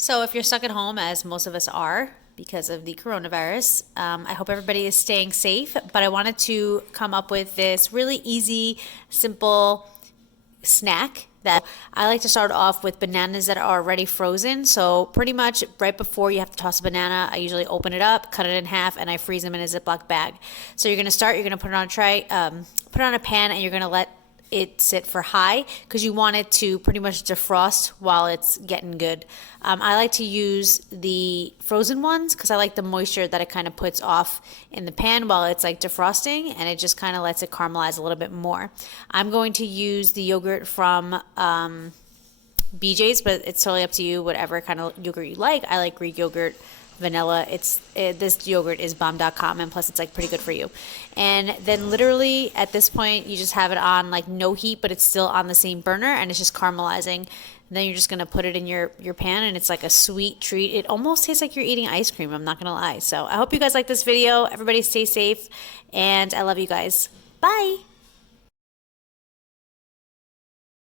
So if you're stuck at home, as most of us are because of the coronavirus, I hope everybody is staying safe. But I wanted to come up with this really easy, simple snack that I like to start off with bananas that are already frozen. So pretty much right before you have to toss a banana, I usually open it up, cut it in half, and I freeze them in a Ziploc bag. So you're gonna put it on a tray, put it on a pan, and you're gonna let it sit for high because you want it to pretty much defrost while it's getting good. I like to use the frozen ones because I like the moisture that it kind of puts off in the pan while it's like defrosting, and it just kind of lets it caramelize a little bit more. I'm going to use the yogurt from BJ's, but it's totally up to you, whatever kind of yogurt you like. I like Greek yogurt, vanilla. This yogurt is bomb.com, and plus it's like pretty good for you. And then literally at this point you just have it on like no heat, but it's still on the same burner and it's just caramelizing. And then you're just gonna put it in your pan, and it's like a sweet treat. It almost tastes like you're eating ice cream, I'm not gonna lie. So I hope you guys like this video. Everybody stay safe, and I love you guys. Bye.